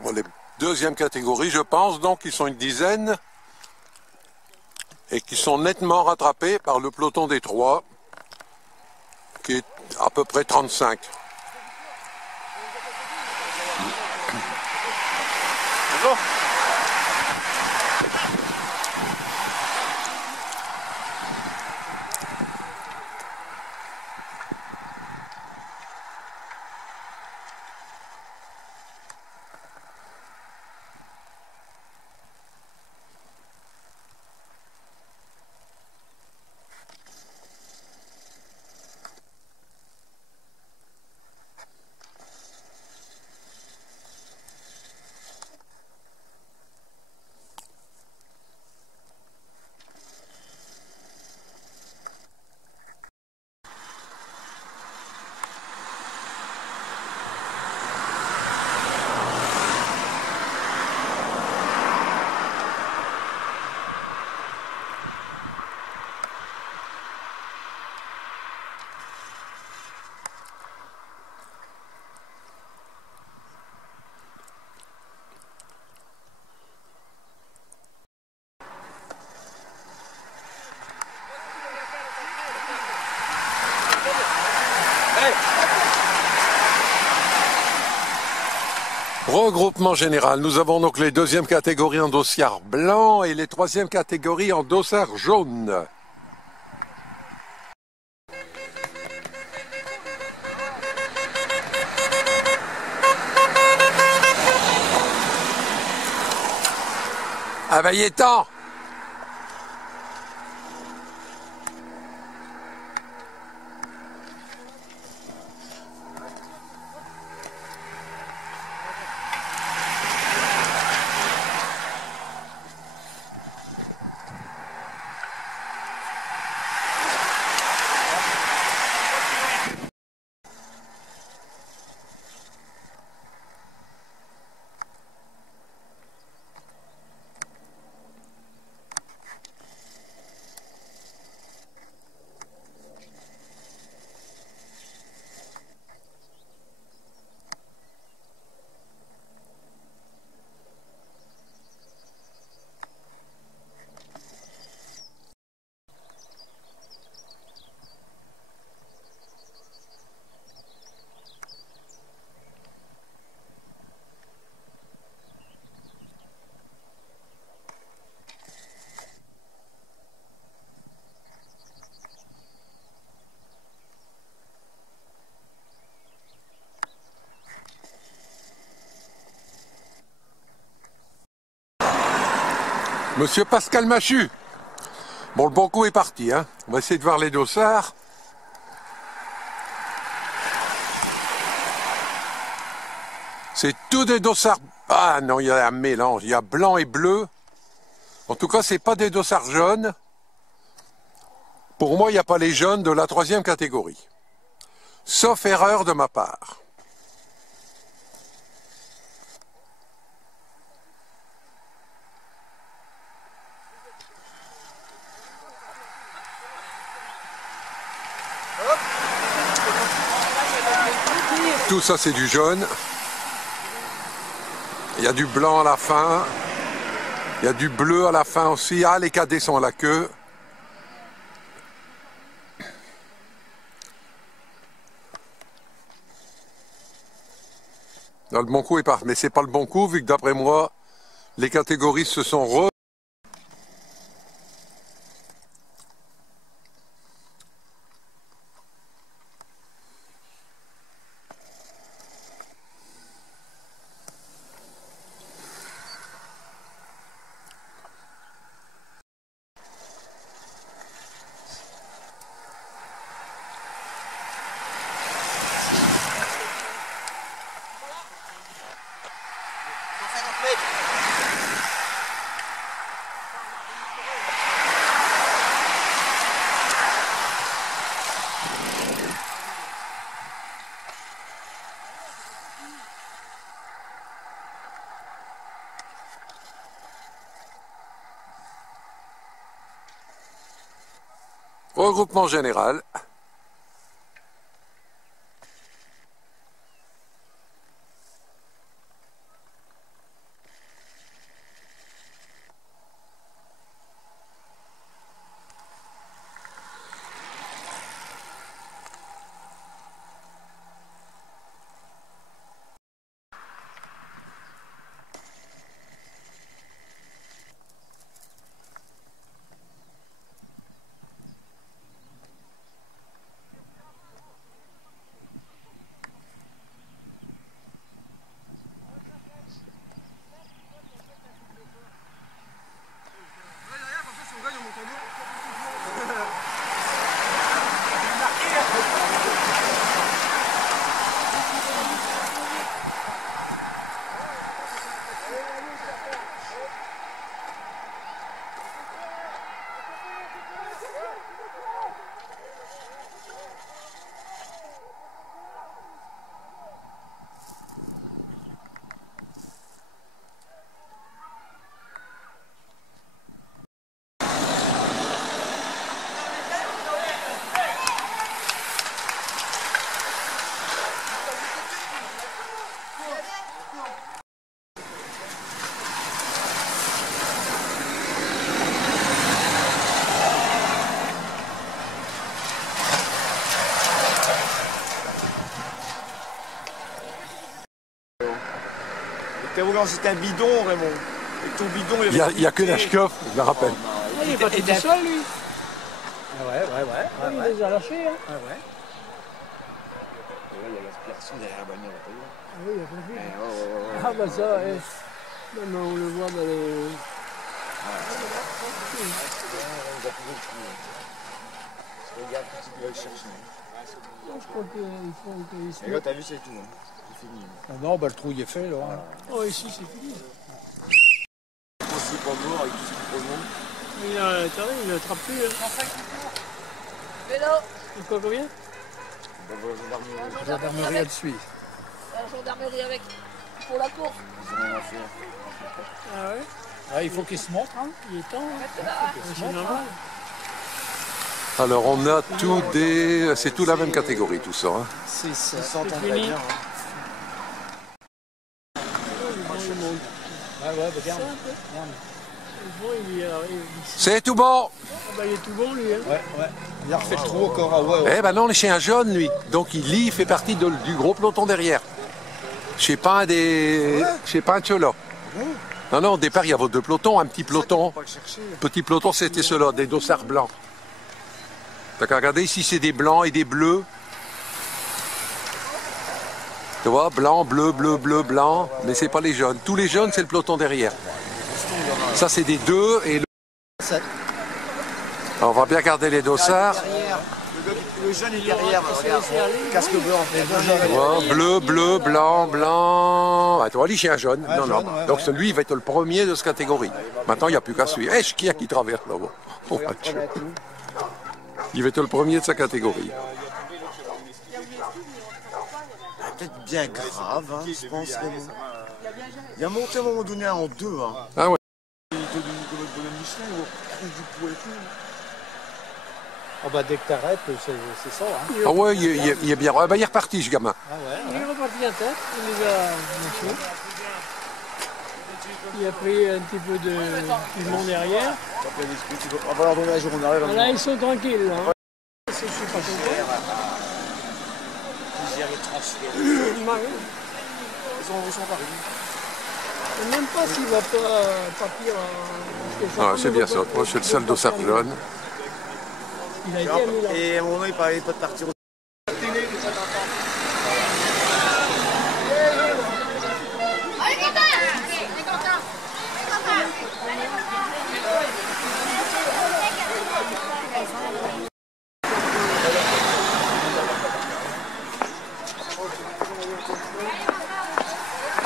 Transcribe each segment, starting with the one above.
Bon, les deuxième catégorie, je pense, donc, ils sont une dizaine et qui sont nettement rattrapés par le peloton des trois, qui est à peu près 35. Bonjour. Regroupement général, nous avons donc les deuxièmes catégories en dossard blanc et les troisièmes catégories en dossard jaune. Ah ben il est temps! Monsieur Pascal Machu. Bon, le bon coup est parti, hein. On va essayer de voir les dossards. C'est tout des dossards. Ah non, il y a un mélange. Il y a blanc et bleu. En tout cas, c'est pas des dossards jaunes. Pour moi, il n'y a pas les jaunes de la troisième catégorie. Sauf erreur de ma part. Tout ça, c'est du jaune. Il y a du blanc à la fin. Il y a du bleu à la fin aussi. Ah, les cadets sont à la queue. Non, le bon coup est parti. Mais c'est pas le bon coup, vu que d'après moi, les catégories se sont Regroupement général. T'as voulu lancer un bidon, Raymond. Et ton bidon, Il n'y a que Lashkov, je me rappelle. Ah, il est pas tout seul, lui. Ouais. Il les a lâchés. Hein. Ouais. Il y a l'aspiration derrière la bannière. Ah oui, il a compris. Ah bah ça, non, on le voit dans les... Regarde, tu peux aller le chercher. Je crois qu'il faut qu'ils se... Et là, t'as vu, c'est tout. C'est fini. Ah non, bah, le trou il est fait là. Oh, ici, c'est fini. C'est pas mort avec tout ce qu'il prolonge. Il attrape plus. Vélo, Il quoi combien? La Gendarmerie elle suit. la gendarmerie avec pour la course. Ils ont rien à faire. Ah ouais? Ah, il faut qu'il se montre. Hein. Il est temps. Hein. Là, C'est normal. Alors on a tout des... C'est tout la même catégorie tout ça. Hein. C'est ça. Ils s'entendent C'est très fini. bien. Ouais, regarde. Regarde. Bon, il arrive. C'est tout bon. Ah bah, il est tout bon, lui. Hein. Ouais. Il a refait le trou encore. Ah ouais. Eh ben non, c'est un jaune lui. Donc il fait partie du gros peloton derrière. Je sais pas un ceux-là. Non, au départ il y avait deux pelotons, un petit peloton. Pas le chercher. Petit peloton c'était ceux-là, des dossards blancs. T'as qu'à regarder ici c'est des blancs et des bleus. Tu vois, blanc, bleu, blanc, mais c'est pas les jaunes. Tous les jaunes c'est le peloton derrière. Ça c'est des deux et le... Alors, on va bien garder les dossards. Le jeune est derrière, regarde. Casque blanc. Ouais, bleu, blanc. Ah, tu vois, lui, c'est un jaune. Ouais, non. jaune, ouais, Donc, ouais. celui, il va être le premier de cette catégorie. Maintenant, il n'y a plus qu'à suivre. Eh, qui a qui traverse là-bas? Oh, il va être le premier de sa catégorie. Peut-être bien grave, hein, je pense. Raymond. Il a monté à un moment donné en deux. Hein. Ah ouais. Il te donne comme le bonhomme Michelin, il va du poids et tout. Oh, bah, dès que t'arrêtes, c'est ça. Hein. Ah ouais, il est bien. Ah, bah, il est reparti, ce gamin. Ah ouais. Il est reparti à tête. Il les a lâchés. Il a pris un petit peu de piment derrière. On va leur donner la journée. Ah, là, ils sont tranquilles. Là. Hein. Je suis pas content. Ils sont à Paris. Je ne sais même pas s'il va pas partir Ah, c'est bien ça. Moi, c'est le seul dossard jaune. Il a été à Milan. Et à un moment donné, il parlait pas de partir au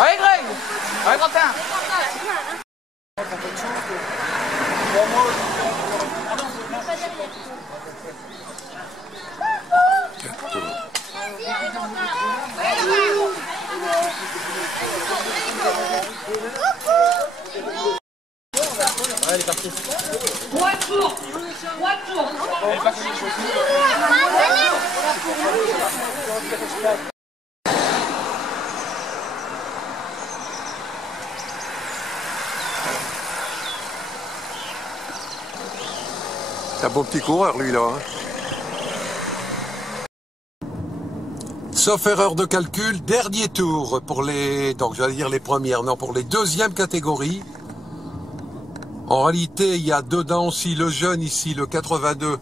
allez Greg, allez Quentin. C'est un beau petit coureur, lui, là. Hein. Sauf erreur de calcul, dernier tour pour les... Donc, j'allais dire les premières, non, pour les deuxièmes catégories. En réalité, il y a dedans aussi le jeune ici, le 82.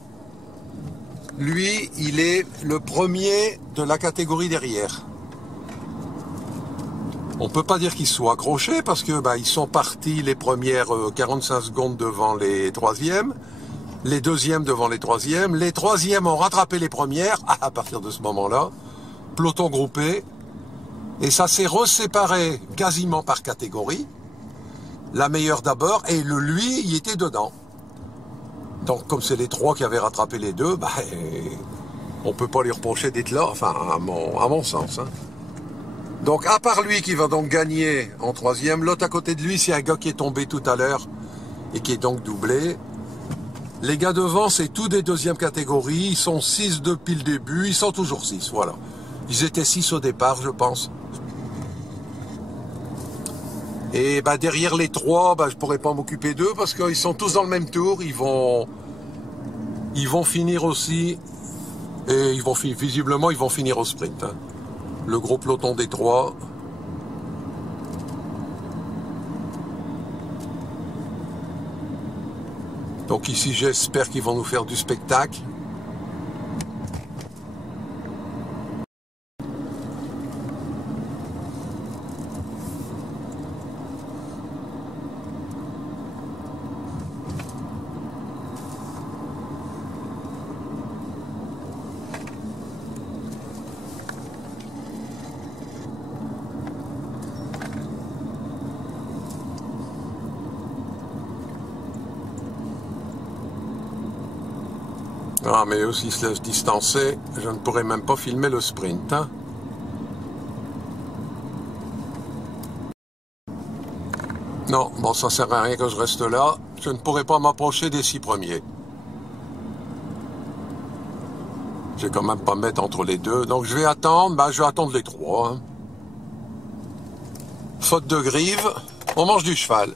Lui, il est le premier de la catégorie derrière. On peut pas dire qu'ils soient accrochés parce que ils sont partis les premières 45 secondes devant les troisièmes. Les deuxièmes devant les troisièmes. Les troisièmes ont rattrapé les premières à partir de ce moment-là. Peloton groupé. Et ça s'est reséparé quasiment par catégorie. La meilleure d'abord. Et lui, il était dedans. Donc comme c'est les trois qui avaient rattrapé les deux, on peut pas lui reprocher d'être là. Enfin, à mon sens. Hein. Donc à part lui qui va donc gagner en troisième, l'autre à côté de lui, c'est un gars qui est tombé tout à l'heure et qui est donc doublé. Les gars devant, c'est tous des deuxièmes catégories. Ils sont 6 depuis le début. Ils sont toujours 6, voilà. Ils étaient 6 au départ, je pense. Et derrière les trois, je pourrais pas m'occuper d'eux parce qu'ils sont tous dans le même tour. Ils vont finir aussi. Et visiblement, ils vont finir au sprint. Hein. Le gros peloton des trois. Donc ici, j'espère qu'ils vont nous faire du spectacle. Ah, mais eux, s'ils se laissent distancer, je ne pourrais même pas filmer le sprint. Hein. Non, bon, ça sert à rien que je reste là. Je ne pourrais pas m'approcher des 6 premiers. Je vais quand même pas me mettre entre les deux. Donc je vais attendre, je vais attendre les 3. Hein. Faute de grive, on mange du cheval.